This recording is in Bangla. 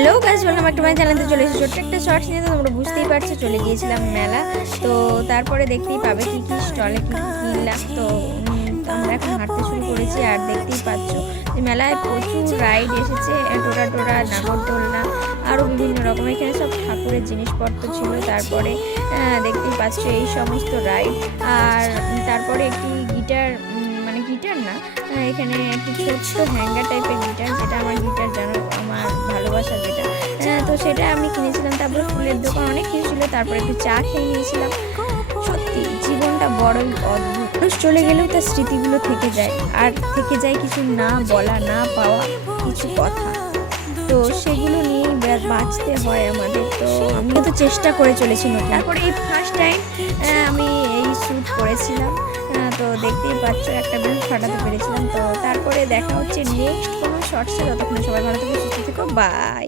Hello guys, welcome back to my চ্যানেলে। চলে এসেছি ছোট্ট একটা শর্টস নিয়ে। তো তোমরা বুঝতেই পারছো, চলে গিয়েছিলাম মেলা। তো তারপরে দেখতেই পাবে কী কী স্টলে কী কী কিনলাম। তো আমরা এখন হাঁটতে শুরু করেছি। আর দেখতেই পাচ্ছ যে মেলায় প্রচুর রাইড এসেছে, টোরা নাগরদোলনা, আরও বিভিন্ন রকম। এখানে সব ঠাকুরের জিনিসপত্র ছিল। তারপরে দেখতেই পাচ্ছ এই সমস্ত রাইড। আর তারপরে একটি গিটার, মানে গিটার না, এখানে একটি ছোট্ট হ্যাঙ্গার টাইপের গিটার, যেটা আমার গিটার জানো, আমার ভালোবাসা যেটা, তো সেটা আমি কিনেছিলাম। তারপরে ফুলের দোকান অনেক কিছু ছিল। তারপরে একটু চা খেয়ে নিয়েছিলাম। সত্যি জীবনটা বড়ই অদ্ভুত। মানুষ চলে গেলেও তার স্মৃতিগুলো থেকে যায়, আর থেকে যায় কিছু না বলা, না পাওয়া কিছু কথা। তো সেগুলো নিয়েই বাঁচতে হয় আমাদের। তো আমিও তো চেষ্টা করে চলেছি। তারপরে এই ফার্স্ট টাইম আমি এই শ্যুট করেছিলাম। তো দেখতেই পাচ্ছ একটা বেলুন ফাটাতে পেরেছিলাম। তো তারপরে দেখা হচ্ছে নেক্সট কোনো শর্টসে। ততক্ষণ সবাই ভালো থেকে সুস্থ থেকো। বাই।